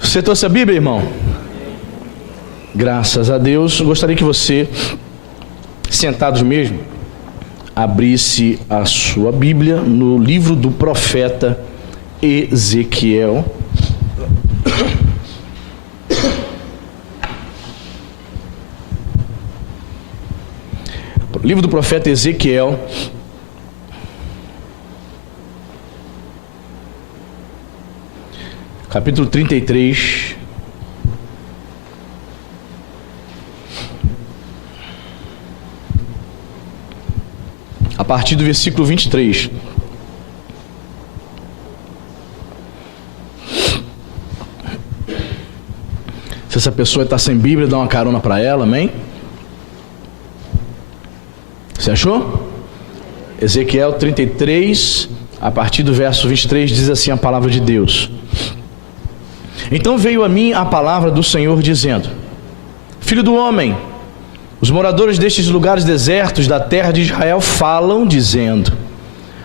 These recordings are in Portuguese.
Você trouxe a Bíblia, irmão? Graças a Deus. Gostaria que você, sentados mesmo, abrisse a sua Bíblia no livro do profeta Ezequiel. Livro do profeta Ezequiel, capítulo 33, a partir do versículo 23. Se essa pessoa está sem Bíblia, dá uma carona para ela, amém? Você achou? Ezequiel 33, a partir do verso 23, diz assim a palavra de Deus: Então veio a mim a palavra do Senhor dizendo: Filho do homem, os moradores destes lugares desertos da terra de Israel falam dizendo: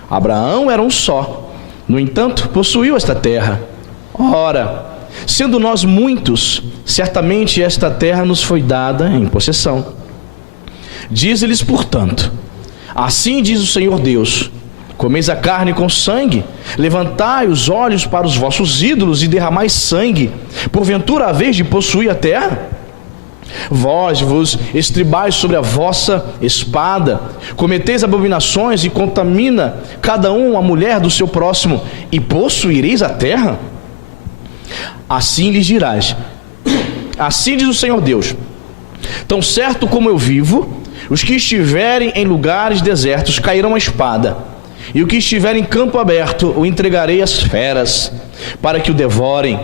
Abraão era um só, no entanto possuiu esta terra. Ora, sendo nós muitos, certamente esta terra nos foi dada em possessão. Diz-lhes, portanto: Assim diz o Senhor Deus: Comeis a carne com sangue, levantai os olhos para os vossos ídolos e derramai sangue, porventura a vez de possuir a terra? Vós vos estribais sobre a vossa espada, cometeis abominações e contamina cada um a mulher do seu próximo, e possuireis a terra? Assim lhes dirás: Assim diz o Senhor Deus: Tão certo como eu vivo, os que estiverem em lugares desertos cairão a espada, e o que estiver em campo aberto o entregarei às feras, para que o devorem,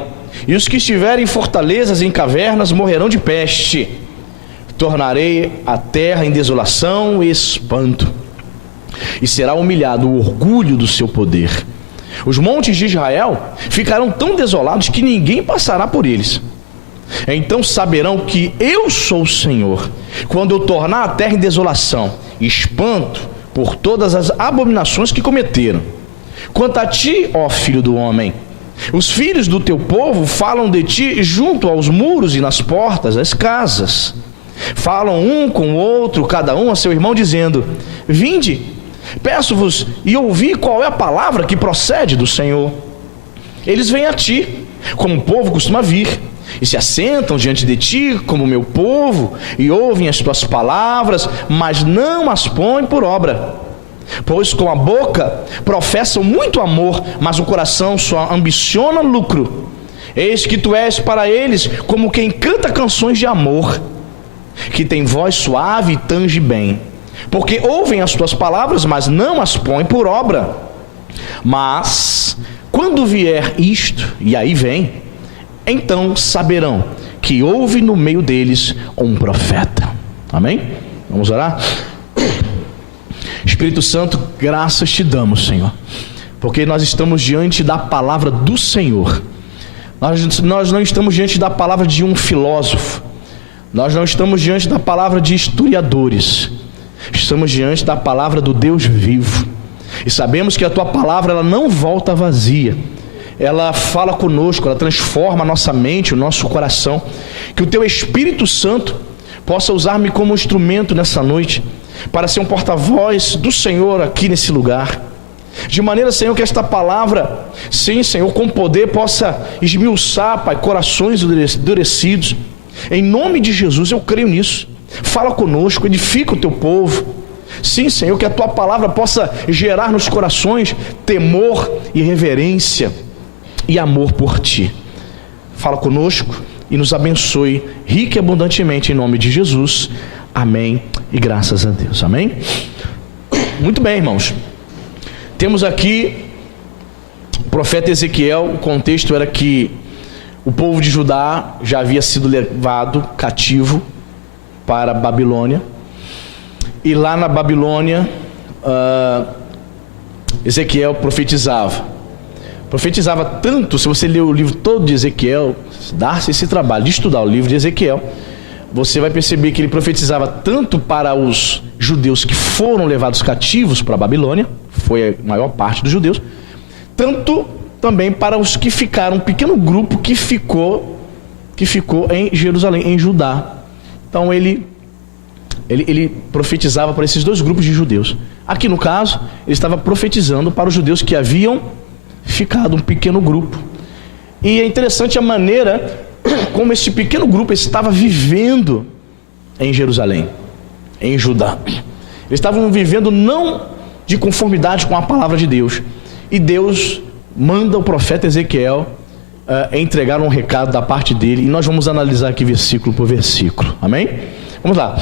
e os que estiverem em fortalezas e em cavernas morrerão de peste. Tornarei a terra em desolação e espanto, e será humilhado o orgulho do seu poder. Os montes de Israel ficarão tão desolados que ninguém passará por eles. Então saberão que eu sou o Senhor, quando eu tornar a terra em desolação e espanto por todas as abominações que cometeram. Quanto a ti, ó filho do homem, os filhos do teu povo falam de ti junto aos muros e nas portas das casas. Falam um com o outro, cada um a seu irmão, dizendo: Vinde, peço-vos e ouvi qual é a palavra que procede do Senhor. Eles vêm a ti, como o povo costuma vir, e se assentam diante de ti como o meu povo, e ouvem as tuas palavras, mas não as põem por obra. Pois com a boca professam muito amor, mas o coração só ambiciona lucro. Eis que tu és para eles como quem canta canções de amor, que tem voz suave e tange bem, porque ouvem as tuas palavras, mas não as põem por obra. Mas quando vier isto, e aí vem, então saberão que houve no meio deles um profeta. Amém? Vamos orar? Espírito Santo, graças te damos, Senhor, porque nós estamos diante da palavra do Senhor. Nós não estamos diante da palavra de um filósofo, nós não estamos diante da palavra de historiadores, estamos diante da palavra do Deus vivo, e sabemos que a tua palavra ela não volta vazia. Ela fala conosco, ela transforma a nossa mente, o nosso coração. Que o teu Espírito Santo possa usar-me como instrumento nessa noite, para ser um porta-voz do Senhor aqui nesse lugar. De maneira, Senhor, que esta palavra, sim, Senhor, com poder possa esmiuçar, Pai, corações endurecidos. Em nome de Jesus, eu creio nisso. Fala conosco, edifica o teu povo. Sim, Senhor, que a tua palavra possa gerar nos corações temor e reverência e amor por ti. Fala conosco e nos abençoe rica e abundantemente em nome de Jesus. Amém e graças a Deus. Amém? Muito bem, irmãos. Temos aqui o profeta Ezequiel. O contexto era que o povo de Judá já havia sido levado cativo para a Babilônia. E lá na Babilônia, Ezequiel profetizava tanto. Se você ler o livro todo de Ezequiel, dar-se esse trabalho de estudar o livro de Ezequiel, você vai perceber que ele profetizava tanto para os judeus que foram levados cativos para a Babilônia, foi a maior parte dos judeus, tanto também para os que ficaram, um pequeno grupo que ficou em Jerusalém, em Judá. Então ele profetizava para esses dois grupos de judeus. Aqui no caso, ele estava profetizando para os judeus que haviam ficado, um pequeno grupo. E é interessante a maneira como esse pequeno grupo estava vivendo em Jerusalém, em Judá. Eles estavam vivendo não de conformidade com a palavra de Deus. E Deus manda o profeta Ezequiel entregar um recado da parte dele. E nós vamos analisar aqui versículo por versículo. Amém? Vamos lá.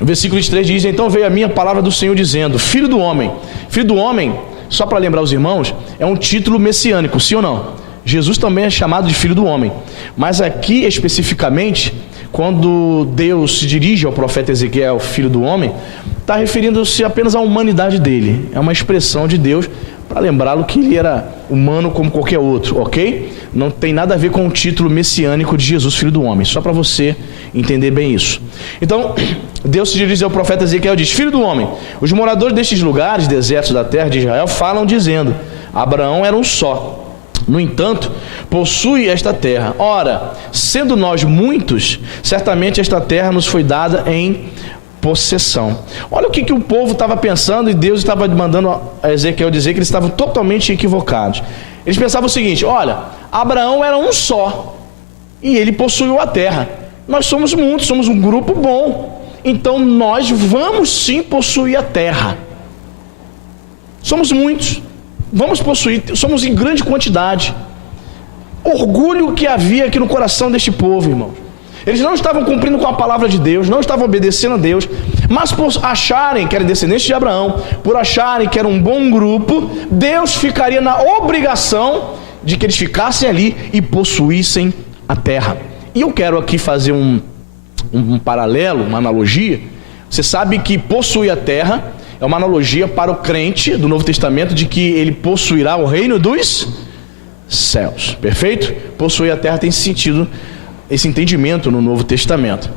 O versículo 23 diz: então veio a minha palavra do Senhor dizendo: filho do homem. Filho do homem, só para lembrar os irmãos, é um título messiânico, sim ou não? Jesus também é chamado de filho do homem. Mas aqui especificamente, quando Deus se dirige ao profeta Ezequiel, filho do homem, está referindo-se apenas à humanidade dele. É uma expressão de Deus para lembrá-lo que ele era humano como qualquer outro, ok? Não tem nada a ver com o título messiânico de Jesus, filho do homem. Só para você entender bem isso. Então, Deus se dirige ao profeta Ezequiel e diz: filho do homem, os moradores destes lugares, desertos da terra de Israel, falam dizendo: Abraão era um só. No entanto, possui esta terra. Ora, sendo nós muitos, certamente esta terra nos foi dada em possessão. Olha o que o povo estava pensando, e Deus estava mandando a Ezequiel dizer que eles estavam totalmente equivocados. Eles pensavam o seguinte: olha, Abraão era um só, e ele possuiu a terra. Nós somos muitos, somos um grupo bom, então nós vamos sim possuir a terra. Somos muitos, vamos possuir, somos em grande quantidade. Orgulho que havia aqui no coração deste povo, irmãos. Eles não estavam cumprindo com a palavra de Deus, não estavam obedecendo a Deus, mas por acharem que eram descendentes de Abraão, por acharem que era um bom grupo, Deus ficaria na obrigação de que eles ficassem ali e possuíssem a terra. E eu quero aqui fazer um paralelo, uma analogia. Você sabe que possuir a terra é uma analogia para o crente do Novo Testamento de que ele possuirá o reino dos céus. Perfeito? Possuir a terra tem sentido, esse entendimento no Novo Testamento.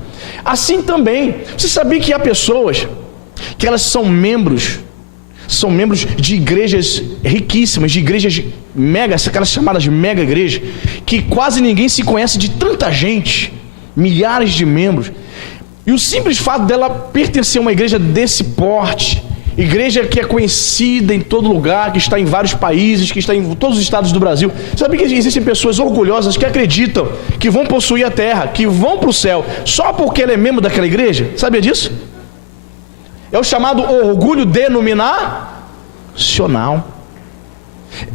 Assim também, você sabia que há pessoas que elas são membros de igrejas riquíssimas, de igrejas megas, aquelas chamadas mega igrejas, que quase ninguém se conhece, de tanta gente, milhares de membros, e o simples fato dela pertencer a uma igreja desse porte, igreja que é conhecida em todo lugar, que está em vários países, que está em todos os estados do Brasil. Sabe que existem pessoas orgulhosas que acreditam que vão possuir a terra, que vão para o céu, só porque ele é membro daquela igreja? Sabia disso? É o chamado orgulho denominacional.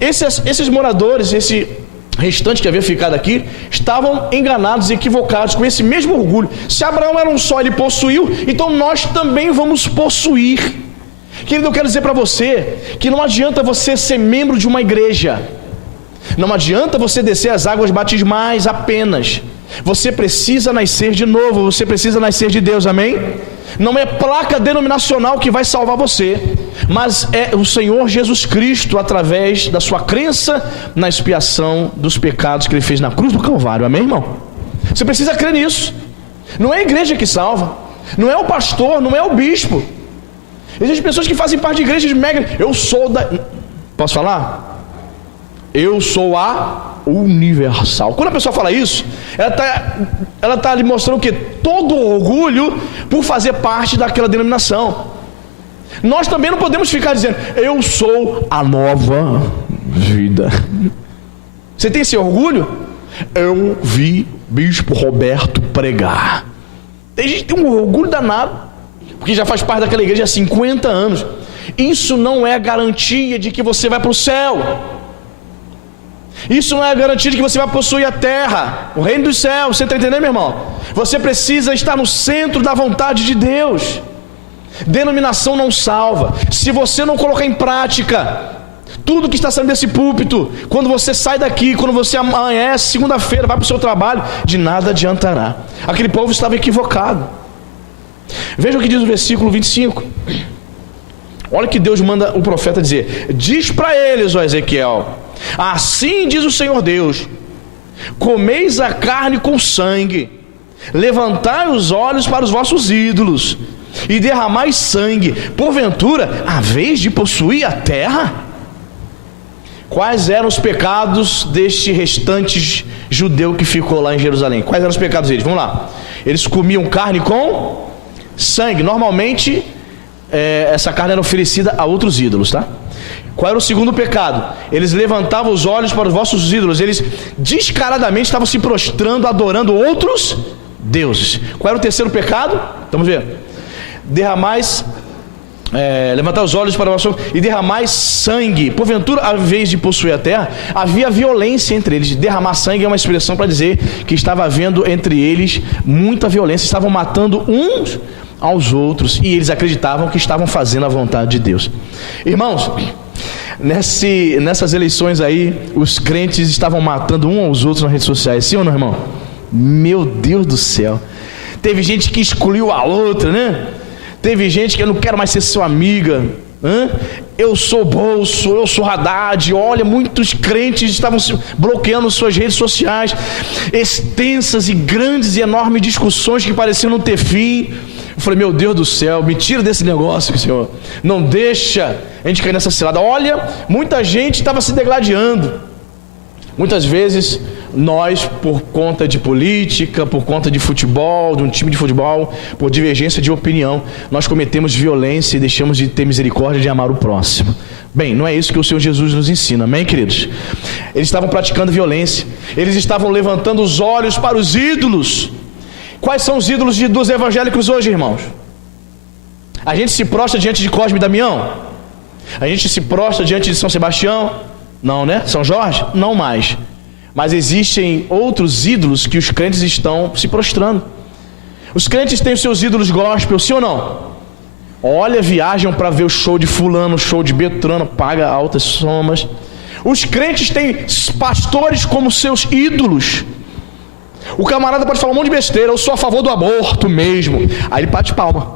Esses moradores, esse restante que havia ficado aqui, estavam enganados e equivocados com esse mesmo orgulho. Se Abraão era um só, ele possuiu, então nós também vamos possuir. Querido, eu quero dizer para você que não adianta você ser membro de uma igreja, não adianta você descer as águas batismais apenas. Você precisa nascer de novo, você precisa nascer de Deus, amém? Não é placa denominacional que vai salvar você, mas é o Senhor Jesus Cristo, através da sua crença na expiação dos pecados que Ele fez na cruz do Calvário, amém, irmão? Você precisa crer nisso. Não é a igreja que salva, não é o pastor, não é o bispo. Existem pessoas que fazem parte de igrejas mega. Eu sou da... Posso falar? Eu sou a universal. Quando a pessoa fala isso, ela está lhe mostrando o quê? Todo orgulho por fazer parte daquela denominação. Nós também não podemos ficar dizendo: eu sou a nova vida. Você tem esse orgulho? Eu vi Bispo Roberto pregar. Tem gente que tem um orgulho danado, porque já faz parte daquela igreja há 50 anos. Isso não é garantia de que você vai para o céu. Isso não é garantia de que você vai possuir a terra, o reino dos céus. Você está entendendo, meu irmão? Você precisa estar no centro da vontade de Deus. Denominação não salva. Se você não colocar em prática tudo que está saindo desse púlpito, quando você sai daqui, quando você amanhece, segunda-feira, vai para o seu trabalho, de nada adiantará. Aquele povo estava equivocado. Veja o que diz o versículo 25. Olha que Deus manda o profeta dizer: diz para eles, ó Ezequiel, assim diz o Senhor Deus: comeis a carne com sangue, levantai os olhos para os vossos ídolos e derramai sangue, porventura haveis de possuir a terra? Quais eram os pecados deste restante judeu que ficou lá em Jerusalém? Quais eram os pecados deles? Vamos lá. Eles comiam carne com sangue. Normalmente, essa carne era oferecida a outros ídolos, tá? Qual era o segundo pecado? Eles levantavam os olhos para os vossos ídolos. Eles descaradamente estavam se prostrando, adorando outros deuses. Qual era o terceiro pecado? Vamos ver. Levantar os olhos para o vosso e derramar sangue. Porventura, à vez de possuir a terra, havia violência entre eles. Derramar sangue é uma expressão para dizer que estava havendo entre eles muita violência. Estavam matando uns aos outros e eles acreditavam que estavam fazendo a vontade de Deus. Irmãos, nessas eleições aí, os crentes estavam matando uns aos outros nas redes sociais. Sim ou não, irmão? Meu Deus do céu. Teve gente que excluiu a outra, né? Teve gente que eu não quero mais ser sua amiga. Eu sou Bolso, eu sou Haddad. Olha, muitos crentes estavam bloqueando suas redes sociais. Extensas e grandes e enormes discussões que pareciam não ter fim. Eu falei, meu Deus do céu, me tira desse negócio, Senhor. Não deixa a gente cair nessa cilada. Olha, muita gente estava se degladiando. Muitas vezes nós, por conta de política, por conta de futebol, de um time de futebol, por divergência de opinião, nós cometemos violência e deixamos de ter misericórdia de amar o próximo. Bem, não é isso que o Senhor Jesus nos ensina, amém, queridos? Eles estavam praticando violência, eles estavam levantando os olhos para os ídolos. Quais são os ídolos dos evangélicos hoje, irmãos? A gente se prostra diante de Cosme e Damião? A gente se prostra diante de São Sebastião? Não, né? São Jorge? Não mais. Mas existem outros ídolos que os crentes estão se prostrando. Os crentes têm os seus ídolos gospel, sim ou não? Olha, viajam para ver o show de fulano, o show de Beltrano, paga altas somas. Os crentes têm pastores como seus ídolos. O camarada pode falar um monte de besteira, eu sou a favor do aborto mesmo. Aí ele bate palma.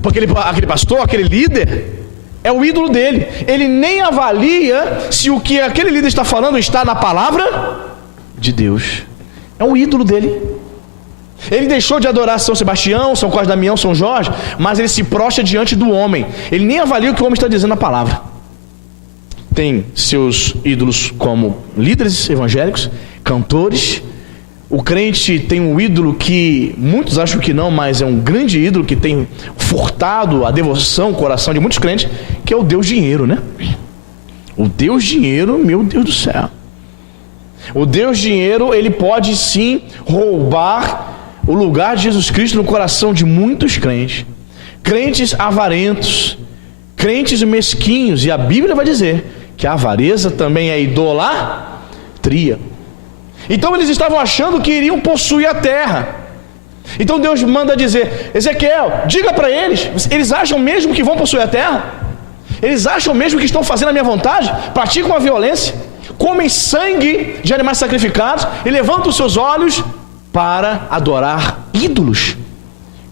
Porque aquele pastor, aquele líder, é o ídolo dele. Ele nem avalia se o que aquele líder está falando está na palavra de Deus. É um ídolo dele. Ele deixou de adorar São Sebastião, São Cosme Damião, São Jorge, mas ele se prostra diante do homem. Ele nem avalia o que o homem está dizendo na palavra. Tem seus ídolos como líderes evangélicos, cantores. O crente tem um ídolo que muitos acham que não, mas é um grande ídolo que tem furtado a devoção, o coração de muitos crentes, que é o Deus dinheiro, né? O Deus dinheiro, meu Deus do céu. O Deus dinheiro, ele pode sim roubar o lugar de Jesus Cristo no coração de muitos crentes. Crentes avarentos, crentes mesquinhos, e a Bíblia vai dizer que a avareza também é idolatria. Então eles estavam achando que iriam possuir a terra. Então Deus manda dizer, Ezequiel, diga para eles acham mesmo que vão possuir a terra? Eles acham mesmo que estão fazendo a minha vontade? Praticam a violência, comem sangue de animais sacrificados e levantam os seus olhos para adorar ídolos.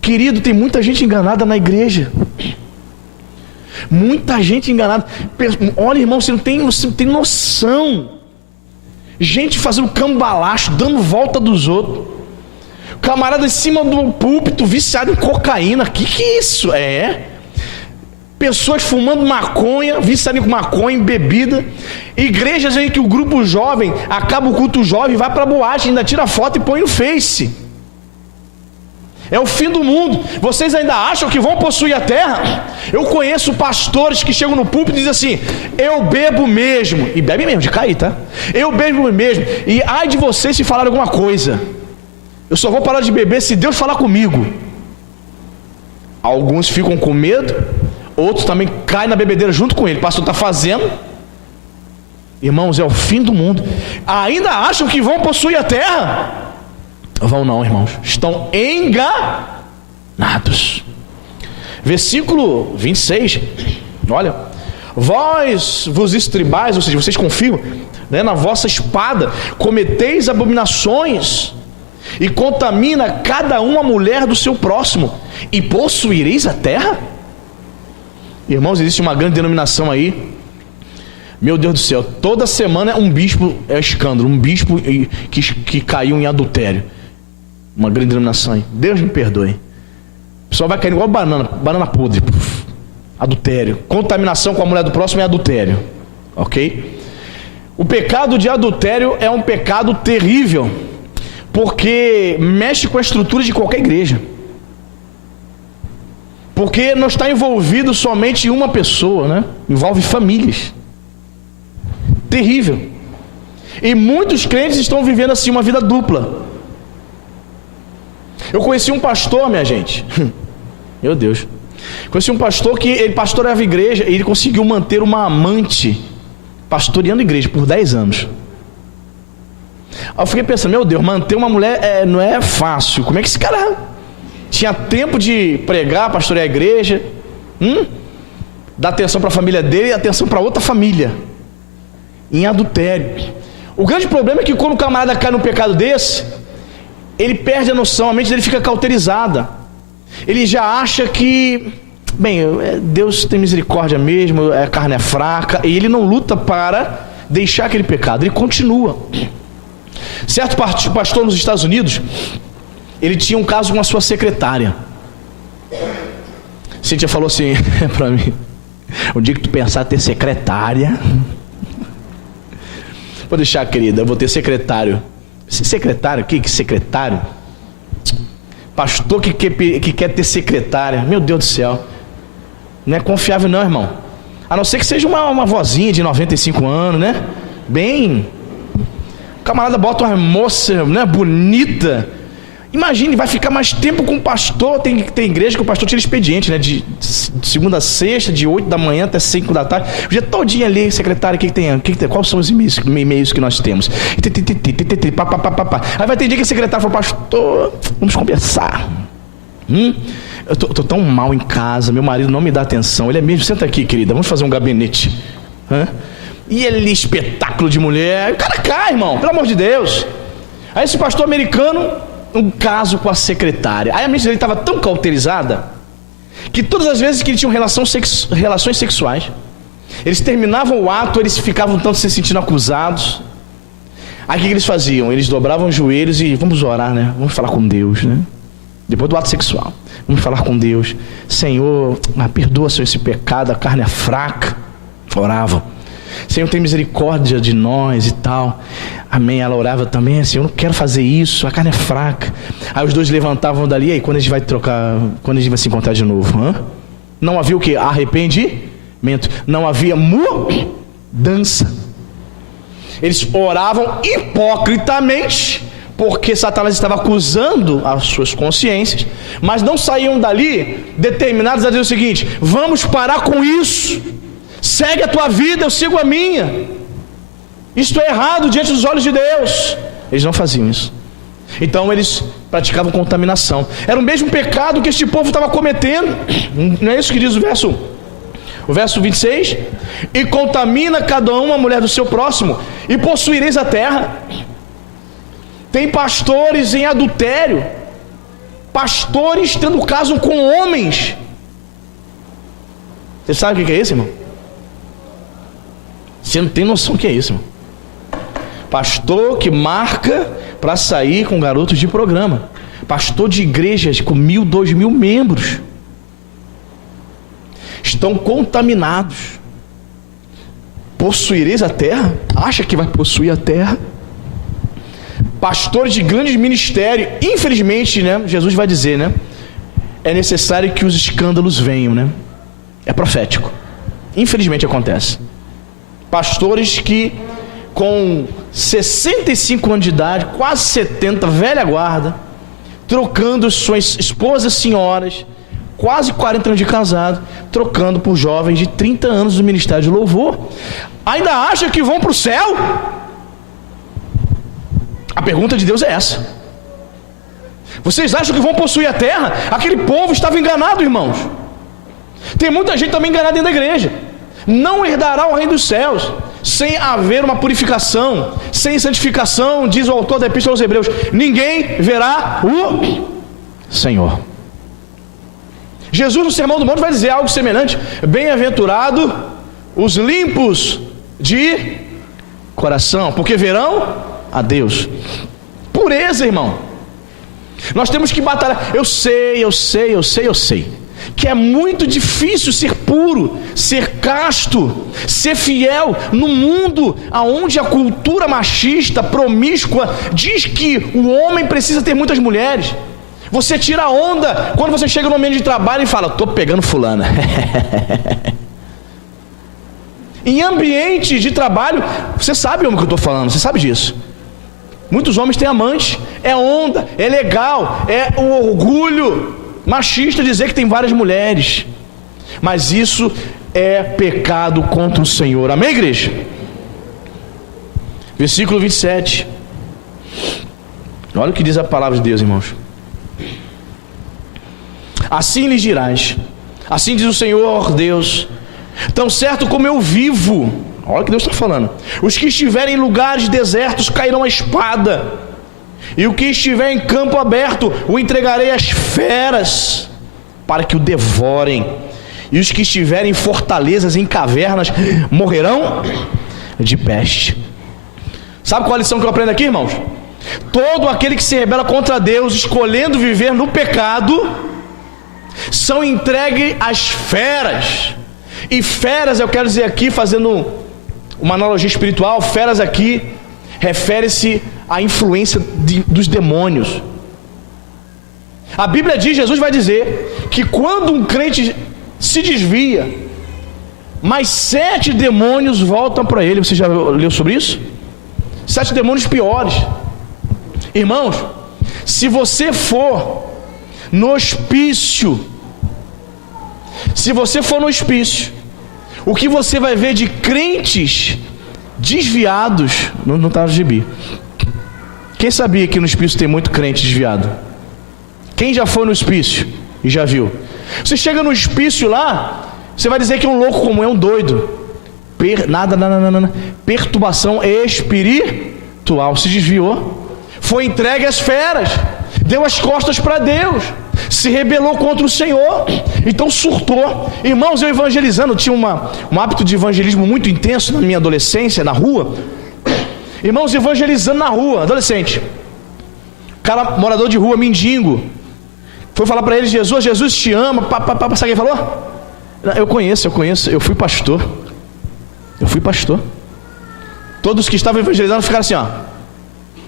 Querido, tem muita gente enganada na igreja. Muita gente enganada. Olha, irmão, você não tem noção. Gente fazendo cambalacho, dando volta dos outros. Camarada em cima do púlpito, viciado em cocaína. Que é isso? Pessoas fumando maconha, viciadas em maconha, em bebida. Igrejas em que o grupo jovem acaba o culto jovem, vai para a boate, ainda tira foto e põe no Face. É o fim do mundo. Vocês ainda acham que vão possuir a terra? Eu conheço pastores que chegam no púlpito e dizem assim: eu bebo mesmo. E bebe mesmo, de cair, tá? Eu bebo mesmo. E ai de vocês se falar alguma coisa. Eu só vou parar de beber se Deus falar comigo. Alguns ficam com medo, outros também caem na bebedeira junto com ele. O pastor está fazendo. Irmãos, é o fim do mundo. Ainda acham que vão possuir a terra? Vão não, irmãos. Estão enganados. Versículo 26. Olha. Vós vos estribais, ou seja, vocês confiam, né, na vossa espada, cometeis abominações e contamina cada um a mulher do seu próximo, e possuireis a terra? Irmãos, existe uma grande denominação aí. Meu Deus do céu, toda semana um bispo é escândalo, um bispo que caiu em adultério. Uma grande denominação aí. Deus me perdoe. O pessoal vai cair igual banana podre. Adultério. Contaminação com a mulher do próximo é adultério. Ok? O pecado de adultério é um pecado terrível, porque mexe com a estrutura de qualquer igreja. Porque não está envolvido somente uma pessoa, né? Envolve famílias. Terrível. E muitos crentes estão vivendo assim uma vida dupla. Eu conheci um pastor, minha gente. Meu Deus. Conheci um pastor que ele pastoreava a igreja e ele conseguiu manter uma amante pastoreando a igreja por 10 anos. Aí eu fiquei pensando, meu Deus, manter uma mulher não é fácil. Como é que esse cara tinha tempo de pregar, pastorear a igreja, dar atenção para a família dele e atenção para outra família, em adultério? O grande problema é que quando o camarada cai num pecado desse, ele perde a noção, a mente dele fica cauterizada. Ele já acha que, bem, Deus tem misericórdia mesmo, a carne é fraca, e ele não luta para deixar aquele pecado, ele continua. Certo pastor nos Estados Unidos, ele tinha um caso com a sua secretária. Cíntia falou assim para mim: o dia que tu pensar ter secretária, vou deixar, querida, eu vou ter secretário. Secretário? Que secretário? Pastor que quer ter secretária. Meu Deus do céu, não é confiável não, irmão. A não ser que seja uma vozinha de 95 anos, né? Bem, o camarada bota uma moça, né, bonita. Imagine, vai ficar mais tempo com o pastor. Tem igreja que o pastor tira expediente, né? De segunda a sexta, de 8 da manhã até 5 da tarde. O dia todinho ali, secretário, o que tem? Quais são os e-mails que nós temos? Aí vai ter dia que a secretária fala: pastor, vamos conversar. Eu tô tão mal em casa, meu marido não me dá atenção. Ele é mesmo, senta aqui, querida, vamos fazer um gabinete. E ele, espetáculo de mulher. O cara cai, irmão, pelo amor de Deus. Aí esse pastor americano, um caso com a secretária. Aí a mente dele estava tão cauterizada que todas as vezes que ele tinha relações sexuais, eles terminavam o ato, eles ficavam tanto se sentindo acusados. Aí o que eles faziam? Eles dobravam os joelhos e vamos orar, né? Vamos falar com Deus, né? Depois do ato sexual, vamos falar com Deus. Senhor, perdoa, Senhor, esse pecado, a carne é fraca. Oravam. Senhor, tem misericórdia de nós e tal. Amém. Ela orava também: Senhor, eu não quero fazer isso, a carne é fraca. Aí os dois levantavam dali: aí quando a gente vai trocar, quando a gente vai se encontrar de novo? Não havia o que? Arrependimento. Não havia mudança. Eles oravam hipocritamente, porque Satanás estava acusando as suas consciências, mas não saíam dali determinados a dizer o seguinte: vamos parar com isso, segue a tua vida, eu sigo a minha, isto é errado diante dos olhos de Deus. Eles não faziam isso. Então eles praticavam contaminação. Era o mesmo pecado que este povo estava cometendo. Não é isso que diz o verso 26? E contamina cada uma a mulher do seu próximo, e possuireis a terra. Tem pastores em adultério, pastores tendo caso com homens. Você sabe o que é isso, irmão? Você não tem noção do que é isso, irmão. Pastor que marca para sair com garotos de programa. Pastor de igrejas com 1.000, 2.000 membros. Estão contaminados. Possuireis a terra? Acha que vai possuir a terra? Pastores de grandes ministérios. Infelizmente, né, Jesus vai dizer, né, é necessário que os escândalos venham, né? É profético. Infelizmente acontece. Pastores que com 65 anos de idade, quase 70, velha guarda, trocando suas esposas, senhoras, quase 40 anos de casado, trocando por jovens de 30 anos do ministério de louvor. Ainda acha que vão para o céu? A pergunta de Deus é essa. Vocês acham que vão possuir a terra? Aquele povo estava enganado, irmãos. Tem muita gente também enganada dentro da igreja. Não herdará o reino dos céus sem haver uma purificação, sem santificação, diz o autor da Epístola aos Hebreus. Ninguém verá o Senhor. Jesus no Sermão do Monte vai dizer algo semelhante: bem-aventurado os limpos de coração, porque verão a Deus. Pureza, irmão. Nós temos que batalhar. Eu sei. que é muito difícil ser puro, ser casto, ser fiel no mundo onde a cultura machista, promíscua, diz que o homem precisa ter muitas mulheres. Você tira a onda quando você chega no ambiente de trabalho e fala: estou pegando fulana. Em ambiente de trabalho, você sabe o que eu estou falando, você sabe disso. Muitos homens têm amante, é onda, é legal, é o orgulho machista dizer que tem várias mulheres, mas isso é pecado contra o Senhor. Amém, igreja? Versículo 27. Olha o que diz a palavra de Deus, irmãos. Assim lhes dirás, assim diz o Senhor Deus: tão certo como eu vivo, olha o que Deus está falando, os que estiverem em lugares desertos cairão a espada, e o que estiver em campo aberto o entregarei às feras, para que o devorem, e os que estiverem em fortalezas, em cavernas, morrerão de peste. Sabe qual a lição que eu aprendo aqui, irmãos? Todo aquele que se rebela contra Deus, escolhendo viver no pecado, são entregues às feras. E feras, eu quero dizer aqui, fazendo uma analogia espiritual, feras aqui refere-se à influência dos demônios. A Bíblia diz, Jesus vai dizer, que quando um crente se desvia, mais 7 demônios voltam para ele. Você já leu sobre isso? 7 demônios piores. Irmãos, se você for no hospício, o que você vai ver de crentes desviados, não está no gibi. Quem sabia que no hospício tem muito crente desviado? Quem já foi no hospício e já viu? Você chega no hospício lá, você vai dizer que é um louco comum, é um doido. Nada. Perturbação espiritual. Se desviou, foi entregue às feras, deu as costas para Deus, se rebelou contra o Senhor, então surtou. Irmãos, eu evangelizando, tinha um hábito de evangelismo muito intenso na minha adolescência, na rua. Irmãos, evangelizando na rua, adolescente, cara, morador de rua, mendigo, foi falar para ele: Jesus te ama, sabe quem falou? Eu conheço, eu fui pastor. Todos que estavam evangelizando ficaram assim, ó: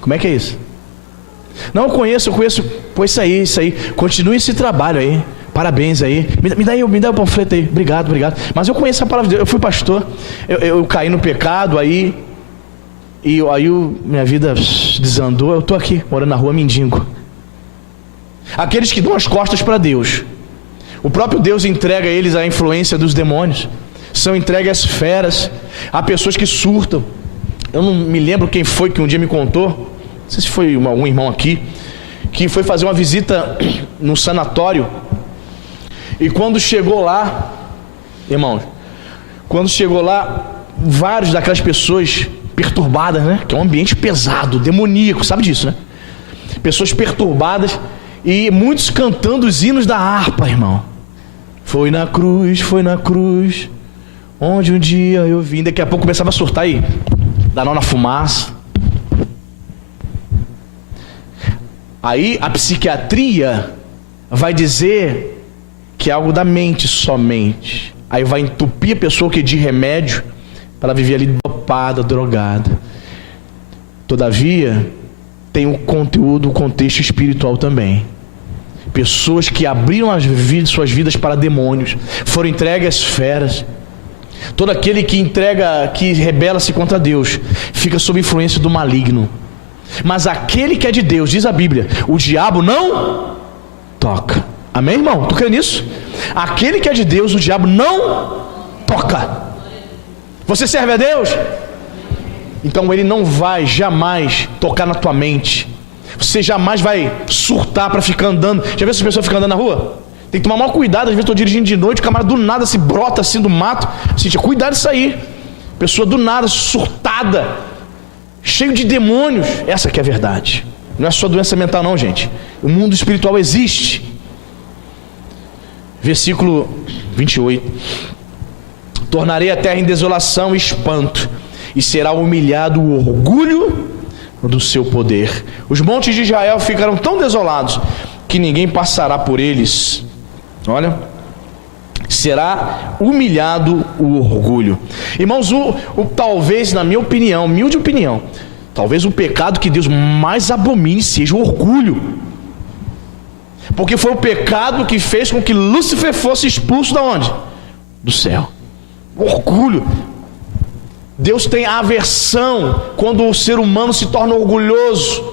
como é que é isso? Não, eu conheço, pô, isso aí, continue esse trabalho aí, parabéns aí, me dá o panfleto aí, obrigado, mas eu conheço a palavra de Deus, eu fui pastor, eu caí no pecado aí minha vida desandou, eu estou aqui, morando na rua, mendigo. Aqueles que dão as costas para Deus, o próprio Deus entrega a eles a influência dos demônios, são entregues às feras, há pessoas que surtam. Eu não me lembro quem foi que um dia me contou, não sei se foi algum irmão aqui, que foi fazer uma visita no sanatório, e quando chegou lá, irmãos, vários daquelas pessoas perturbadas, né, que é um ambiente pesado, demoníaco, sabe disso, né, pessoas perturbadas, e muitos cantando os hinos da harpa, irmão. Foi na cruz, onde um dia eu vim. Daqui a pouco começava a surtar aí, dar nó na fumaça. Aí a psiquiatria vai dizer que é algo da mente somente. Aí vai entupir a pessoa que de remédio para ela viver ali dopada, drogada. Todavia, tem o conteúdo, o contexto espiritual também. Pessoas que abriram suas vidas para demônios, foram entregues às feras. Todo aquele que rebela-se contra Deus, fica sob influência do maligno. Mas aquele que é de Deus, diz a Bíblia, o diabo não toca. Amém, irmão? Tu crê nisso? Aquele que é de Deus, o diabo não toca. Você serve a Deus? Então ele não vai jamais tocar na tua mente. Você jamais vai surtar para ficar andando. Já viu essas pessoas ficando andando na rua? Tem que tomar maior cuidado. Às vezes estou dirigindo de noite, o camarada do nada se brota assim do mato. Assim, cuidado disso aí. Pessoa do nada, surtada, cheio de demônios. Essa que é a verdade. Não é só doença mental não, gente. O mundo espiritual existe. Versículo 28. Tornarei a terra em desolação e espanto, e será humilhado o orgulho do seu poder. Os montes de Israel ficarão tão desolados que ninguém passará por eles. Olha, será humilhado o orgulho. Irmãos, talvez, na minha opinião, humilde opinião, talvez o pecado que Deus mais abomine seja o orgulho. Porque foi o pecado que fez com que Lúcifer fosse expulso da onde? Do céu. O orgulho. Deus tem aversão quando o ser humano se torna orgulhoso.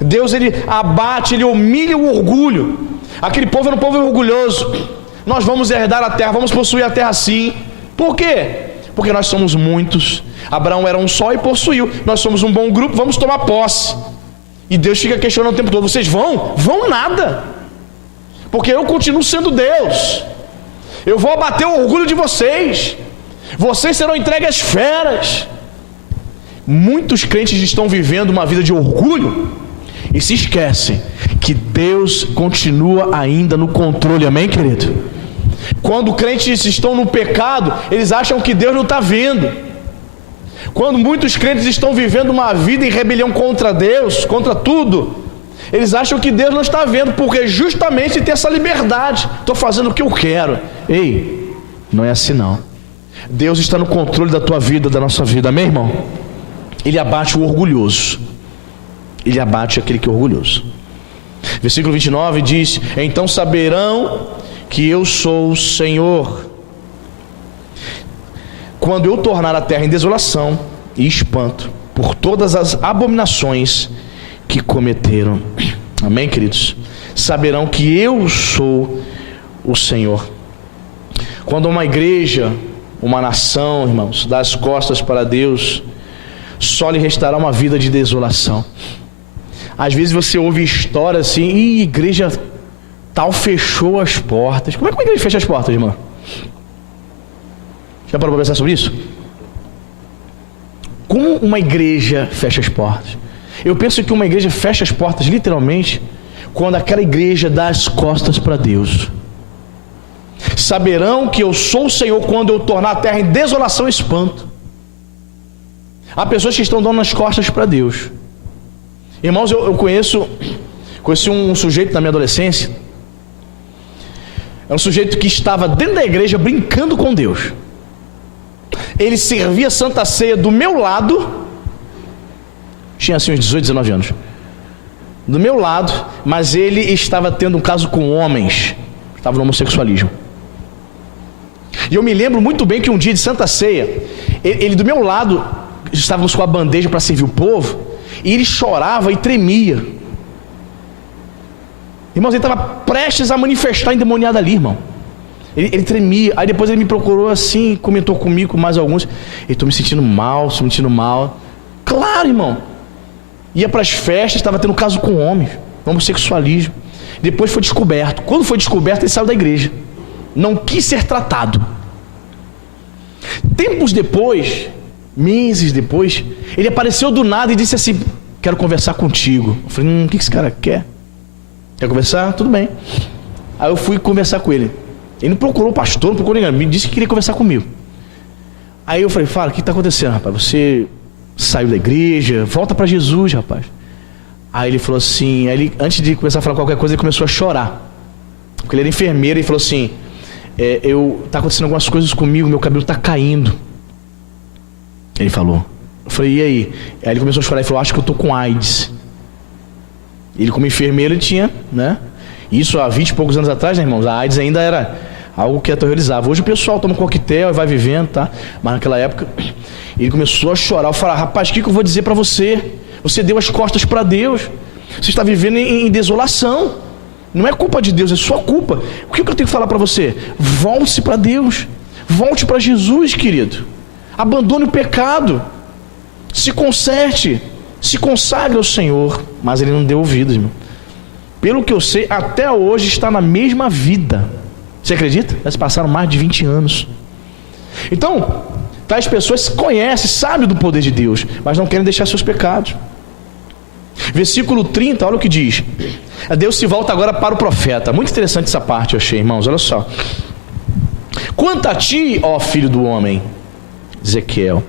Deus, ele abate, ele humilha o orgulho. Aquele povo era um povo orgulhoso. Nós vamos herdar a terra, vamos possuir a terra sim. Por quê? Porque nós somos muitos. Abraão era um só e possuiu. Nós somos um bom grupo, vamos tomar posse. E Deus fica questionando o tempo todo: vocês vão? Vão nada. Porque eu continuo sendo Deus. Eu vou abater o orgulho de vocês. Vocês serão entregues às feras. Muitos crentes estão vivendo uma vida de orgulho e se esquecem que Deus continua ainda no controle. Amém, querido? Quando crentes estão no pecado, eles acham que Deus não está vendo. Quando muitos crentes estão vivendo uma vida em rebelião contra Deus, contra tudo, eles acham que Deus não está vendo, porque justamente tem essa liberdade. Estou fazendo o que eu quero. Ei, não é assim não. Deus está no controle da tua vida, da nossa vida. Amém, irmão? Ele abate o orgulhoso. Ele abate aquele que é orgulhoso. Versículo 29 diz: então saberão que eu sou o Senhor, quando eu tornar a terra em desolação e espanto por todas as abominações que cometeram. Amém, queridos? Saberão que eu sou o Senhor. Quando uma igreja, uma nação, irmãos, dá as costas para Deus, só lhe restará uma vida de desolação. Às vezes você ouve histórias assim: ih, igreja tal fechou as portas. Como é que uma igreja fecha as portas, irmão? Já parou para pensar sobre isso? Como uma igreja fecha as portas? Eu penso que uma igreja fecha as portas literalmente quando aquela igreja dá as costas para Deus. Saberão que eu sou o Senhor quando eu tornar a terra em desolação e espanto. Há pessoas que estão dando as costas para Deus. Irmãos, eu conheci um sujeito na minha adolescência. É um sujeito que estava dentro da igreja brincando com Deus. Ele servia Santa Ceia do meu lado. Tinha assim uns 18, 19 anos. Do meu lado, mas ele estava tendo um caso com homens. Estava no homossexualismo. E eu me lembro muito bem que um dia de Santa Ceia, ele do meu lado, estávamos com a bandeja para servir o povo, e ele chorava e tremia. Irmãos, ele estava prestes a manifestar endemoniado ali, irmão. Ele tremia. Aí depois ele me procurou assim, comentou comigo, com mais alguns: estou me sentindo mal, estou me sentindo mal. Claro, irmão. Ia para as festas, estava tendo caso com homens, homossexualismo. Depois foi descoberto. Quando foi descoberto, ele saiu da igreja. Não quis ser tratado. Tempos depois, meses depois, ele apareceu do nada e disse assim: quero conversar contigo. Eu falei: o que esse cara quer? Quer conversar? Tudo bem. Aí eu fui conversar com ele. Ele não procurou o pastor, não procurou ninguém, me disse que queria conversar comigo. Aí eu falei: fala, o que está acontecendo, rapaz? Você saiu da igreja, volta para Jesus, rapaz. Aí ele falou assim, antes de começar a falar qualquer coisa, ele começou a chorar. Porque ele era enfermeiro, e falou assim: tá acontecendo algumas coisas comigo, meu cabelo está caindo. Ele falou. Eu falei: e aí? Aí ele começou a chorar e falou: acho que eu estou com AIDS. Ele, como enfermeiro, ele tinha, né? Isso há 20 e poucos anos atrás, né, irmãos? A AIDS ainda era algo que aterrorizava. Hoje o pessoal toma coquetel e vai vivendo, tá? Mas naquela época, ele começou a chorar. Eu falei: rapaz, o que eu vou dizer para você? Você deu as costas para Deus. Você está vivendo em desolação. Não é culpa de Deus, é sua culpa. O que eu tenho que falar para você? Volte-se para Deus. Volte para Jesus, querido. Abandone o pecado. Se conserte. Se consagre ao Senhor. Mas ele não deu ouvidos, irmão. Pelo que eu sei, até hoje está na mesma vida. Você acredita? Já se passaram mais de 20 anos. Então, tais pessoas conhecem, sabem do poder de Deus, mas não querem deixar seus pecados. Versículo 30, olha o que diz. Deus se volta agora para o profeta. Muito interessante essa parte, eu achei, irmãos. Olha só. Quanto a ti, ó filho do homem, Ezequiel,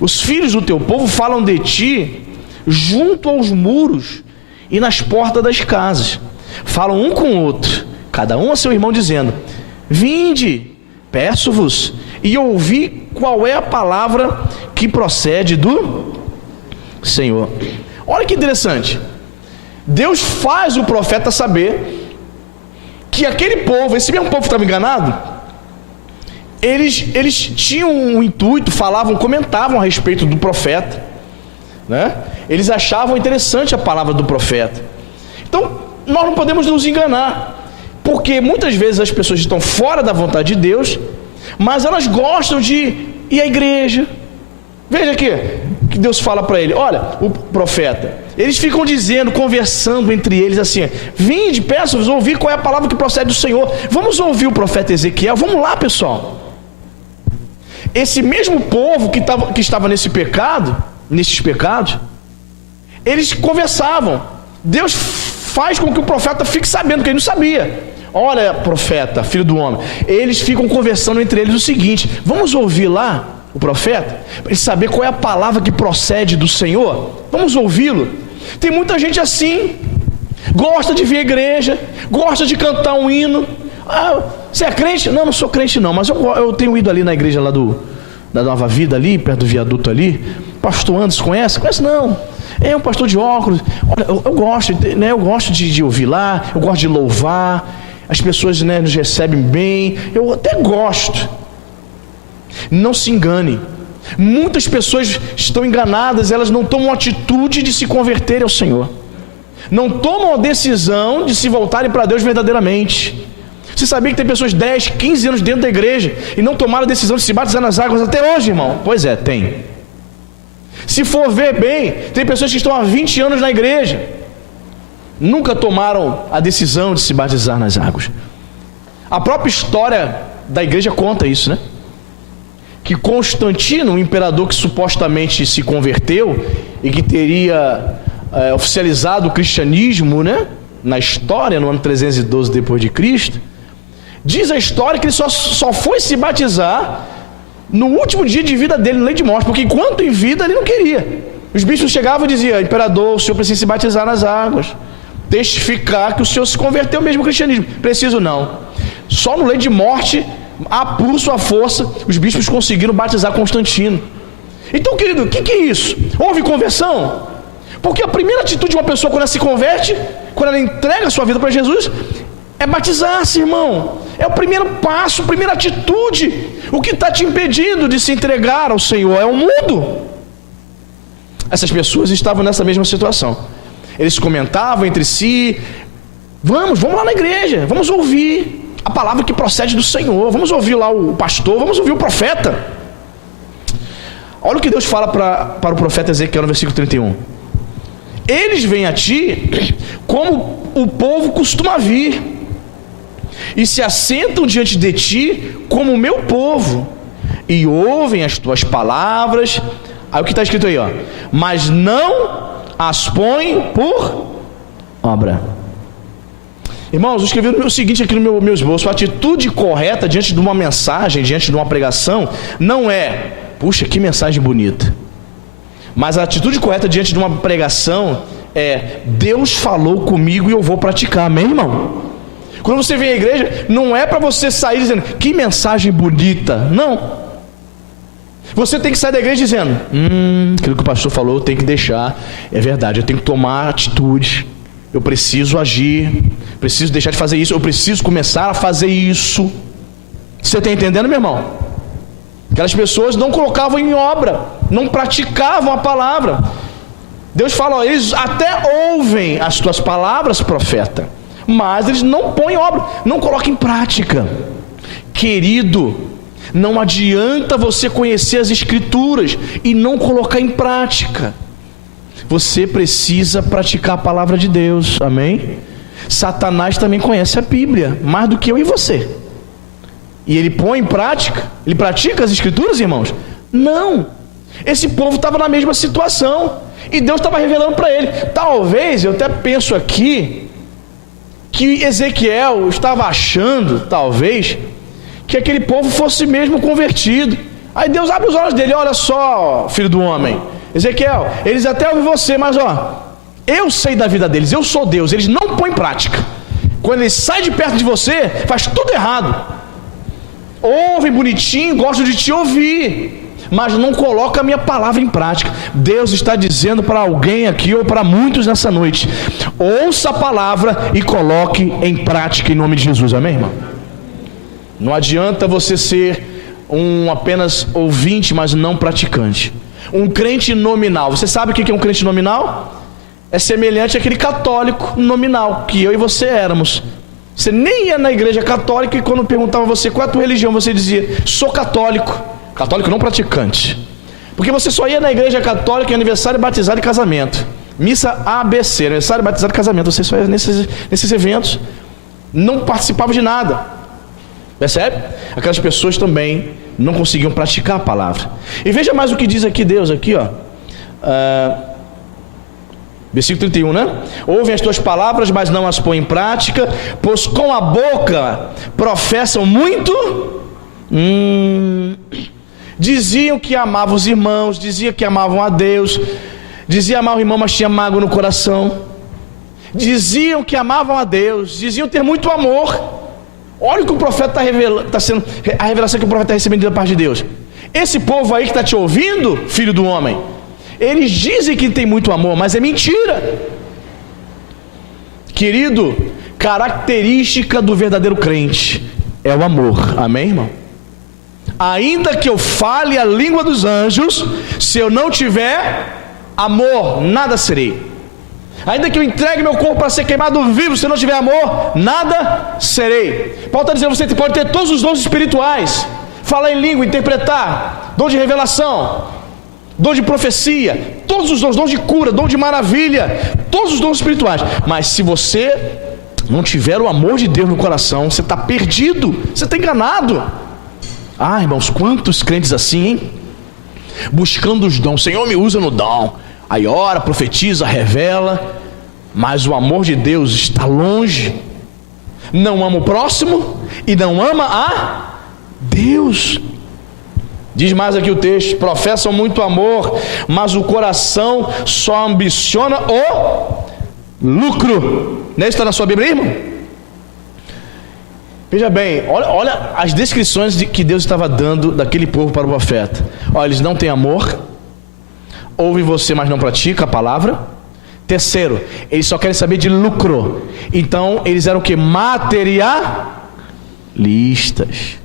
os filhos do teu povo falam de ti junto aos muros e nas portas das casas. Falam um com o outro, cada um a seu irmão, dizendo: vinde, Peço-vos e ouvi qual é a palavra que procede do Senhor. Olha que interessante. Deus faz o profeta saber que aquele povo, esse mesmo povo que estava enganado, eles tinham um intuito, falavam, comentavam a respeito do profeta, né? Eles achavam interessante a palavra do profeta. Então, nós não podemos nos enganar, porque muitas vezes as pessoas estão fora da vontade de Deus, mas elas gostam de ir à igreja. Veja aqui, que Deus fala para ele, olha, o profeta, eles ficam dizendo, conversando entre eles assim, vinde, peço-vos ouvir qual é a palavra que procede do Senhor. Vamos ouvir o profeta Ezequiel, vamos lá, pessoal. Esse mesmo povo que estava nesses pecados, eles conversavam. Deus faz com que o profeta fique sabendo, que ele não sabia. Olha, profeta, filho do homem, eles ficam conversando entre eles o seguinte, vamos ouvir lá o profeta, para ele saber qual é a palavra que procede do Senhor. Vamos ouvi-lo. Tem muita gente assim, gosta de vir à igreja, gosta de cantar um hino. Ah, você é crente? Não, não sou crente não, mas eu tenho ido ali na igreja lá da Nova Vida, ali, perto do viaduto ali. Pastor Anderson, conhece? Conhece não. É um pastor de óculos. Olha, eu gosto, né? Eu gosto de ouvir lá, eu gosto de louvar. As pessoas, né, nos recebem bem. Eu até gosto. Não se engane. Muitas pessoas estão enganadas, elas não tomam atitude de se converterem ao Senhor. Não tomam a decisão de se voltarem para Deus verdadeiramente. Você sabia que tem pessoas 10, 15 anos dentro da igreja e não tomaram a decisão de se batizar nas águas até hoje, irmão? Pois é, tem. Se for ver bem, tem pessoas que estão há 20 anos na igreja, nunca tomaram a decisão de se batizar nas águas. A própria história da igreja conta isso, né? Que Constantino, o imperador que supostamente se converteu e que teria oficializado o cristianismo, né, na história, no ano 312 depois de Cristo, diz a história que ele só foi se batizar no último dia de vida dele, no leito de morte, porque enquanto em vida ele não queria. Os bispos chegavam e diziam, imperador, o senhor precisa se batizar nas águas, testificar que o senhor se converteu mesmo ao cristianismo. Preciso não. Só no leito de morte, a pulso, a força, os bispos conseguiram batizar Constantino. Então, querido, o que é isso? Houve conversão? Porque a primeira atitude de uma pessoa quando ela se converte, quando ela entrega a sua vida para Jesus, é batizar-se, irmão. É o primeiro passo, a primeira atitude. O que está te impedindo de se entregar ao Senhor é o mundo. Essas pessoas estavam nessa mesma situação. Eles comentavam entre si, vamos lá na igreja, vamos ouvir a palavra que procede do Senhor, vamos ouvir lá o pastor, vamos ouvir o profeta. Olha o que Deus fala para o profeta Ezequiel no versículo 31. Eles vêm a ti como o povo costuma vir, e se assentam diante de ti como o meu povo, e ouvem as tuas palavras. Aí o que está escrito aí, ó, mas não as põem por obra. Irmãos, eu escrevi o seguinte aqui no meu esboço: a atitude correta diante de uma mensagem, diante de uma pregação, não é, puxa, que mensagem bonita. Mas a atitude correta diante de uma pregação é, Deus falou comigo e eu vou praticar, amém, irmão? Quando você vem à igreja, não é para você sair dizendo, que mensagem bonita, não. Você tem que sair da igreja dizendo, aquilo que o pastor falou, eu tenho que deixar, é verdade, eu tenho que tomar atitude, eu preciso agir, preciso deixar de fazer isso, eu preciso começar a fazer isso. Você está entendendo, meu irmão? Aquelas pessoas não colocavam em obra, não praticavam a palavra. Deus fala, ó, eles até ouvem as tuas palavras, profeta, mas eles não põem em obra, não colocam em prática. Querido, não adianta você conhecer as escrituras e não colocar em prática. Você precisa praticar a palavra de Deus, amém? Satanás também conhece a Bíblia, mais do que eu e você. E ele põe em prática, ele pratica as escrituras, irmãos? Não. Esse povo estava na mesma situação, e Deus estava revelando para ele. Talvez, eu até penso aqui, que Ezequiel estava achando, talvez, que aquele povo fosse mesmo convertido. Aí Deus abre os olhos dele, olha só, filho do homem, Ezequiel, eles até ouvem você, mas ó, eu sei da vida deles, eu sou Deus, eles não põem em prática. Quando eles saem de perto de você, faz tudo errado. Ouvem bonitinho, gostam de te ouvir, mas não coloca a minha palavra em prática. Deus está dizendo para alguém aqui, ou para muitos nessa noite: ouça a palavra e coloque em prática em nome de Jesus. Amém, irmão? Não adianta você ser um apenas ouvinte, mas não praticante. Um crente nominal. Você sabe o que é um crente nominal? É semelhante àquele católico nominal que eu e você éramos. Você nem ia na igreja católica, e quando perguntava a você qual é a tua religião, você dizia: sou católico. Católico não praticante, porque você só ia na igreja católica em aniversário, batizado e casamento, missa ABC, aniversário, batizado e casamento. Você só ia nesses eventos, não participava de nada. Percebe? Aquelas pessoas também não conseguiam praticar a palavra. E veja mais o que diz aqui Deus, aqui ó, versículo 31, né? Ouvem as tuas palavras, mas não as põem em prática, pois com a boca professam muito. Diziam que amavam os irmãos, diziam que amavam a Deus, diziam amar o irmão, mas tinha mágoa no coração. Diziam que amavam a Deus, diziam ter muito amor. Olha o que o profeta está revelando, a revelação que o profeta está recebendo da parte de Deus. Esse povo aí que está te ouvindo, filho do homem, eles dizem que tem muito amor, mas é mentira. Querido, característica do verdadeiro crente é o amor. Amém, irmão? Ainda que eu fale a língua dos anjos, se eu não tiver amor, nada serei. Ainda que eu entregue meu corpo para ser queimado vivo, se eu não tiver amor, nada serei. Paulo está dizendo: você pode ter todos os dons espirituais, falar em língua, interpretar, dom de revelação, dom de profecia, todos os dons de cura, dom de maravilha, todos os dons espirituais, mas se você não tiver o amor de Deus no coração, você está perdido, você está enganado. Ah, irmãos, quantos crentes assim, hein? Buscando os dons, Senhor, me usa no dom. Aí ora, profetiza, revela, mas o amor de Deus está longe. Não ama o próximo e não ama a Deus. Diz mais aqui o texto: professam muito amor, mas o coração só ambiciona o lucro. Não é isso que está na sua Bíblia, irmão? Veja bem, olha as descrições que Deus estava dando daquele povo para o profeta. Olha, eles não têm amor, ouvem você, mas não praticam a palavra. Terceiro, eles só querem saber de lucro. Então eles eram o que? Materialistas.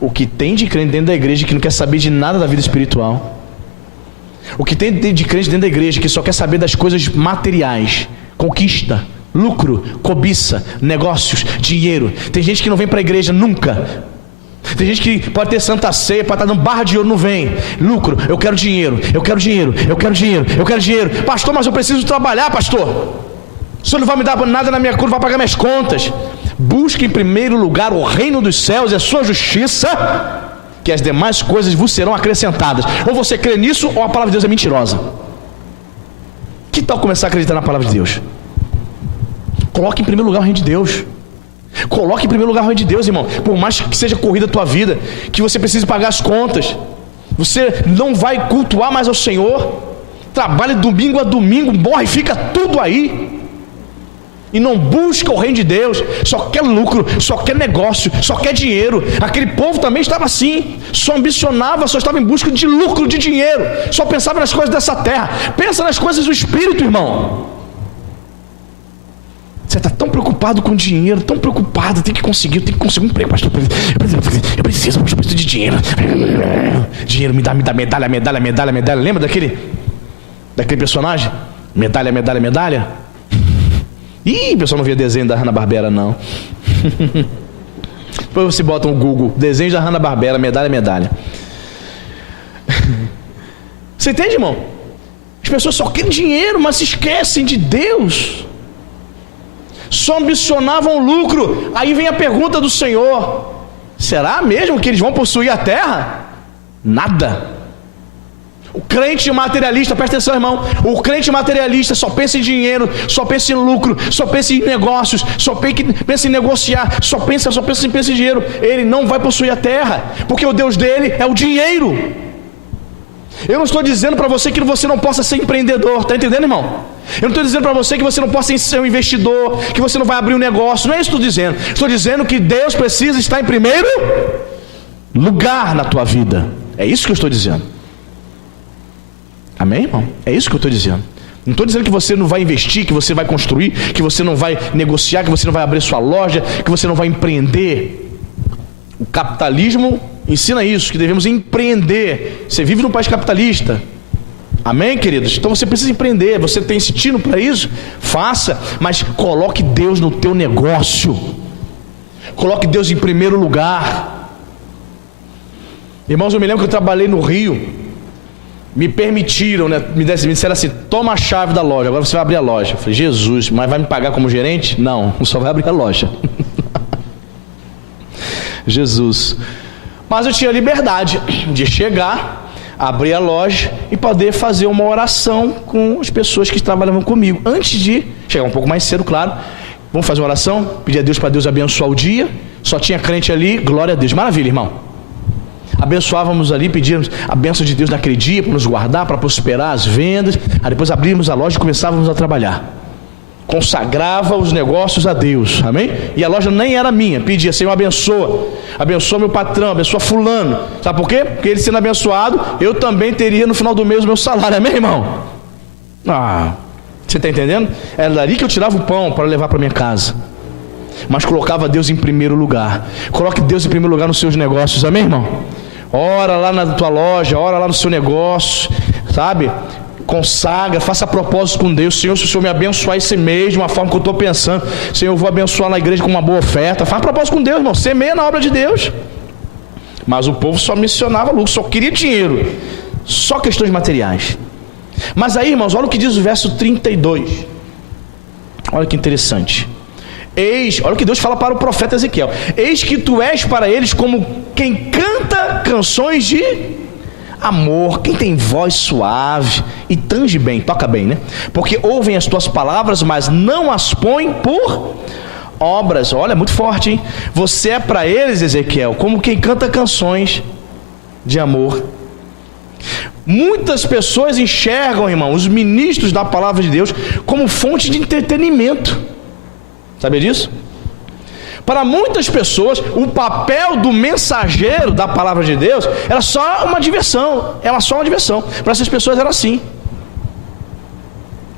O que tem de crente dentro da igreja que não quer saber de nada da vida espiritual. O que tem de crente dentro da igreja que só quer saber das coisas materiais, conquista, lucro, cobiça, negócios, dinheiro. Tem gente que não vem para a igreja nunca. Tem gente que pode ter santa ceia, pode estar dando barra de ouro, não vem. Lucro, eu quero dinheiro, eu quero dinheiro, eu quero dinheiro, eu quero dinheiro. Pastor, mas eu preciso trabalhar, pastor. O senhor não vai me dar nada na minha conta, não vai pagar minhas contas. Busque em primeiro lugar o reino dos céus e a sua justiça, que as demais coisas vos serão acrescentadas. Ou você crê nisso, ou a palavra de Deus é mentirosa. Que tal começar a acreditar na palavra de Deus? Coloque em primeiro lugar o reino de Deus. Coloque em primeiro lugar o reino de Deus, irmão. Por mais que seja corrida a tua vida, que você precise pagar as contas, você não vai cultuar mais ao Senhor. Trabalha domingo a domingo, morre, fica tudo aí, e não busca o reino de Deus. Só quer lucro, só quer negócio, só quer dinheiro. Aquele povo também estava assim, só ambicionava, só estava em busca de lucro, de dinheiro, só pensava nas coisas dessa terra. Pensa nas coisas do Espírito, irmão. Você está tão preocupado com dinheiro, tão preocupado, tem que conseguir um emprego, pastor. Eu preciso de dinheiro. Dinheiro, me dá medalha. Lembra daquele personagem? Medalha. Ih, o pessoal não via desenho da Hanna-Barbera, não. Depois você bota no Google, desenho da Hanna-Barbera, medalha. Você entende, irmão? As pessoas só querem dinheiro, mas se esquecem de Deus. Só ambicionavam lucro. Aí vem a pergunta do Senhor: será mesmo que eles vão possuir a terra? Nada. O crente materialista, presta atenção, irmão, o crente materialista só pensa em dinheiro, só pensa em lucro, só pensa em negócios, só pensa em negociar, só pensa em dinheiro. Ele não vai possuir a terra, porque o Deus dele é o dinheiro. Eu não estou dizendo para você que você não possa ser empreendedor, está entendendo, irmão? Eu não estou dizendo para você que você não possa ser um investidor, que você não vai abrir um negócio, não é isso que estou dizendo. Estou dizendo que Deus precisa estar em primeiro lugar na tua vida. É isso que eu estou dizendo. Amém, irmão? É isso que eu estou dizendo. Não estou dizendo que você não vai investir, que você vai construir, que você não vai negociar, que você não vai abrir sua loja, que você não vai empreender. O capitalismo ensina isso, que devemos empreender. Você vive num país capitalista. Amém, queridos? Então você precisa empreender. Você tem esse tino para isso? Faça, mas coloque Deus no teu negócio. Coloque Deus em primeiro lugar. Irmãos, eu me lembro que eu trabalhei no Rio. Me permitiram, né? Me disseram assim: toma a chave da loja, agora você vai abrir a loja. Eu falei: Jesus, mas vai me pagar como gerente? Não, só vai abrir a loja. Jesus. Mas eu tinha liberdade de chegar, abrir a loja e poder fazer uma oração com as pessoas que trabalhavam comigo. Antes de chegar um pouco mais cedo, claro. Vamos fazer uma oração, pedir a Deus para Deus abençoar o dia. Só tinha crente ali, glória a Deus. Maravilha, irmão. Abençoávamos ali, pedíamos a bênção de Deus naquele dia, para nos guardar, para prosperar as vendas. Aí depois abríamos a loja e começávamos a trabalhar. Consagrava os negócios a Deus, amém? E a loja nem era minha, pedia: Senhor, abençoa meu patrão, abençoa fulano. Sabe por quê? Porque ele sendo abençoado, eu também teria no final do mês o meu salário, amém, irmão? Você está entendendo? Era dali que eu tirava o pão para levar para minha casa. Mas colocava Deus em primeiro lugar. Coloque Deus em primeiro lugar nos seus negócios, amém, irmão? Ora lá na tua loja, ora lá no seu negócio, sabe? Consagra, faça propósito com Deus. Senhor, se o Senhor me abençoar esse mês de uma forma que eu estou pensando, Senhor, eu vou abençoar na igreja com uma boa oferta. Faz propósito com Deus, irmão. Semeia na obra de Deus. Mas o povo só missionava lucro, só queria dinheiro, só questões materiais. Mas aí, irmãos, olha o que diz o verso 32. Olha que interessante. Olha o que Deus fala para o profeta Ezequiel: eis que tu és para eles como quem canta canções de amor, quem tem voz suave e tange bem, toca bem, né? Porque ouvem as tuas palavras, mas não as põem por obras. Olha, muito forte, hein? Você é para eles, Ezequiel, como quem canta canções de amor. Muitas pessoas enxergam, irmão, os ministros da palavra de Deus como fonte de entretenimento. Sabia disso? Para muitas pessoas, o papel do mensageiro da palavra de Deus era só uma diversão. Era só uma diversão. Para essas pessoas era assim.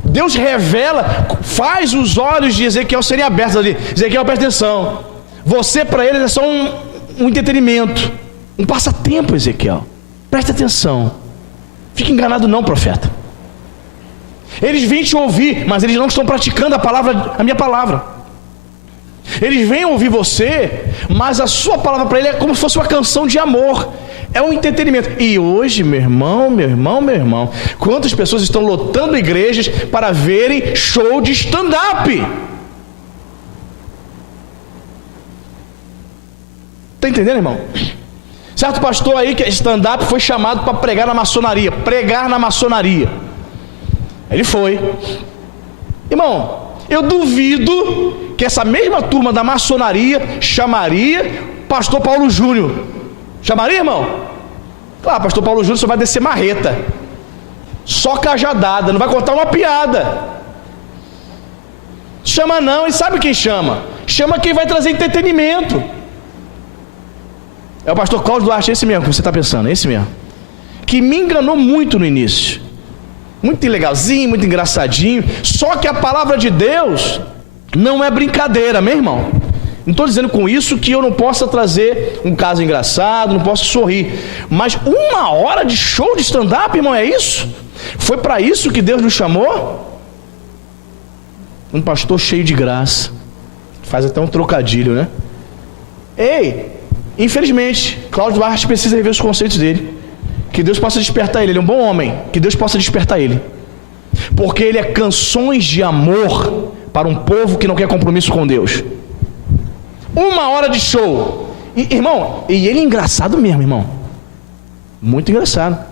Deus revela, faz os olhos de Ezequiel serem abertos ali. Ezequiel, presta atenção. Você para eles é só um entretenimento, um passatempo, Ezequiel. Presta atenção. Fique enganado não, profeta. Eles vêm te ouvir, mas eles não estão praticando a minha palavra. Eles vêm ouvir você, mas a sua palavra para ele é como se fosse uma canção de amor. É um entretenimento. E hoje, meu irmão, quantas pessoas estão lotando igrejas para verem show de stand-up? Está entendendo, irmão? Certo pastor aí que é stand-up foi chamado para pregar na maçonaria. Ele foi. Irmão, eu duvido que essa mesma turma da maçonaria chamaria pastor Paulo Júnior. Chamaria, irmão? Claro, pastor Paulo Júnior só vai descer marreta, só cajadada, não vai contar uma piada. Chama não, e sabe quem chama? Chama quem vai trazer entretenimento. É o pastor Cláudio Duarte, esse mesmo que você está pensando, esse mesmo, que me enganou muito no início. Muito legalzinho, muito engraçadinho. Só que a palavra de Deus não é brincadeira, meu irmão. Não estou dizendo com isso que eu não possa trazer um caso engraçado, não posso sorrir. Mas 1 hora de show de stand-up, irmão, é isso? Foi para isso que Deus nos chamou? Um pastor cheio de graça. Faz até um trocadilho, né? Infelizmente, Cláudio Duarte precisa rever os conceitos dele. Que Deus possa despertar ele é um bom homem. Que Deus possa despertar ele. Porque ele é canções de amor para um povo que não quer compromisso com Deus. 1 hora de show. Irmão, e ele é engraçado mesmo, irmão. Muito engraçado.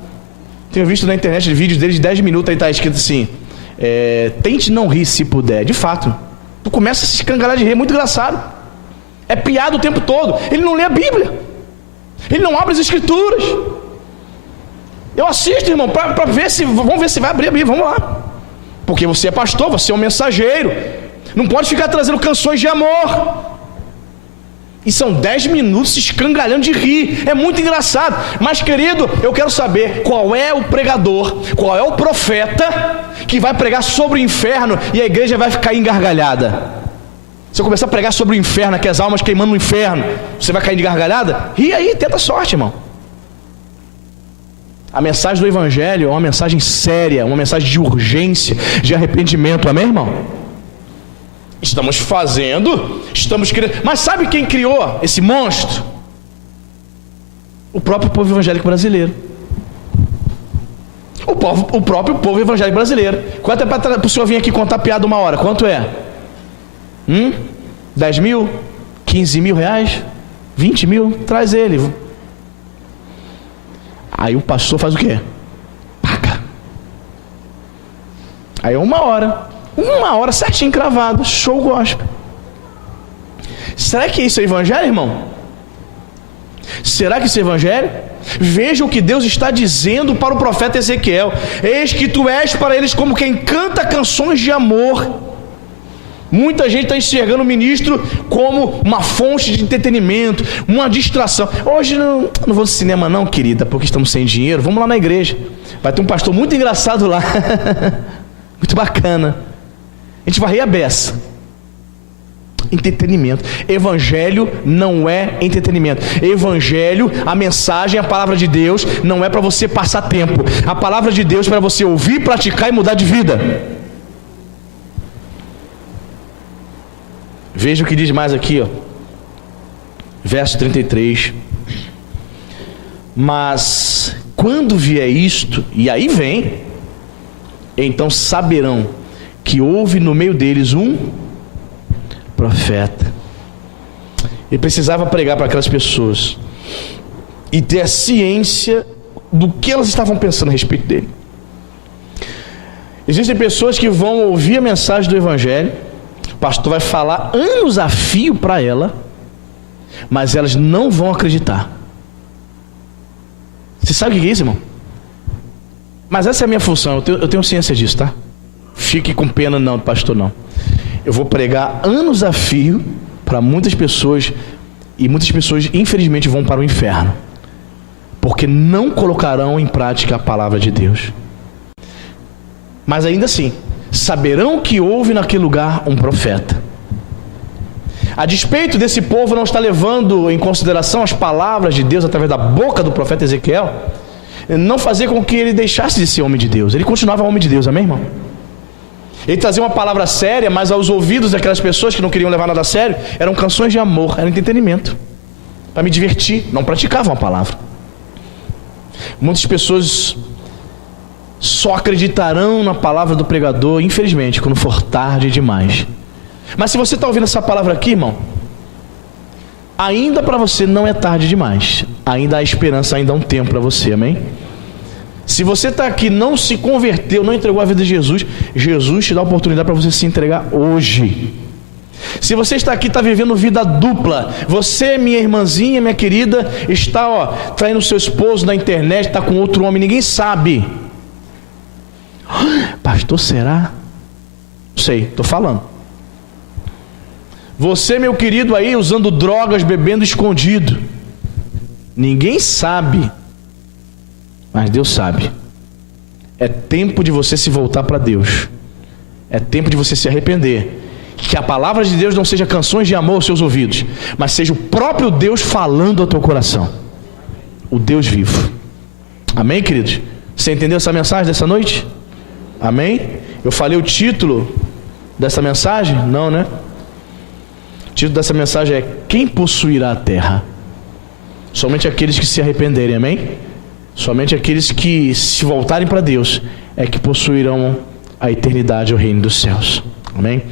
Tenho visto na internet vídeos dele de 10 minutos, aí está escrito assim: tente não rir se puder. De fato, tu começa a se escangalhar de rir, é muito engraçado. É piada o tempo todo. Ele não lê a Bíblia, ele não abre as Escrituras. Eu assisto, irmão, para ver se, vamos ver se vai abrir a Bíblia, vamos lá. Porque você é pastor, você é um mensageiro. Não pode ficar trazendo canções de amor. E são 10 minutos se escangalhando de rir. É muito engraçado. Mas, querido, eu quero saber qual é o pregador, qual é o profeta que vai pregar sobre o inferno e a igreja vai ficar engargalhada. Se eu começar a pregar sobre o inferno, que as almas queimando no inferno, você vai cair de gargalhada? Ri aí, tenta sorte, irmão. A mensagem do Evangelho é uma mensagem séria, uma mensagem de urgência, de arrependimento, amém, irmão? Estamos fazendo, estamos criando. Mas sabe quem criou esse monstro? O próprio povo evangélico brasileiro. O próprio povo evangélico brasileiro. Quanto é para o senhor vir aqui contar piada 1 hora? Quanto é? 10 mil? 15 mil reais? 20 mil? Traz ele. Aí o pastor faz o quê? Paga. Aí é 1 hora. 1 hora certinho cravado. Show gospel. Será que isso é evangelho, irmão? Será que isso é evangelho? Veja o que Deus está dizendo para o profeta Ezequiel. Eis que tu és para eles como quem canta canções de amor. Muita gente está enxergando o ministro como uma fonte de entretenimento, uma distração. Hoje não vou no cinema não, querida, porque estamos sem dinheiro. Vamos lá na igreja. Vai ter um pastor muito engraçado lá. Muito bacana. A gente vai rir a beça. Entretenimento. Evangelho não é entretenimento. Evangelho, a mensagem, a palavra de Deus não é para você passar tempo. A palavra de Deus é para você ouvir, praticar e mudar de vida. Veja o que diz mais aqui, ó. Verso 33. Mas quando vier isto, e aí vem, então saberão que houve no meio deles um profeta. Ele precisava pregar para aquelas pessoas e ter a ciência do que elas estavam pensando a respeito dele. Existem pessoas que vão ouvir a mensagem do Evangelho, o pastor vai falar anos a fio para ela, mas elas não vão acreditar. Você sabe o que é isso, irmão? Mas essa é a minha função, eu tenho ciência disso, tá? Fique com pena não, pastor, não. Eu vou pregar anos a fio para muitas pessoas, e muitas pessoas infelizmente vão para o inferno, porque não colocarão em prática a palavra de Deus. Mas ainda assim, saberão que houve naquele lugar um profeta. A despeito desse povo não estar levando em consideração as palavras de Deus através da boca do profeta Ezequiel, não fazer com que ele deixasse de ser homem de Deus. Ele continuava homem de Deus, amém, irmão? Ele trazia uma palavra séria, mas aos ouvidos daquelas pessoas que não queriam levar nada a sério, eram canções de amor, era entretenimento, para me divertir, não praticavam a palavra. Muitas pessoas só acreditarão na palavra do pregador, infelizmente, quando for tarde demais. Mas se você está ouvindo essa palavra aqui, irmão, ainda para você não é tarde demais. Ainda há esperança, ainda há um tempo para você, amém? Se você está aqui, não se converteu, não entregou a vida de Jesus, Jesus te dá a oportunidade para você se entregar hoje. Se você está aqui, está vivendo vida dupla, você, minha irmãzinha, minha querida, está traindo seu esposo na internet, está com outro homem, ninguém sabe. Pastor, será? Não sei, estou falando. Você, meu querido, aí usando drogas, bebendo escondido, ninguém sabe, mas Deus sabe. É tempo de você se voltar para Deus. É tempo de você se arrepender. Que a palavra de Deus não seja canções de amor aos seus ouvidos, mas seja o próprio Deus falando ao teu coração. O Deus vivo. Amém, queridos? Você entendeu essa mensagem dessa noite? Amém? Eu falei o título dessa mensagem? Não, né? O título dessa mensagem é: quem possuirá a terra? Somente aqueles que se arrependerem, amém? Somente aqueles que se voltarem para Deus é que possuirão a eternidade, o reino dos céus, amém?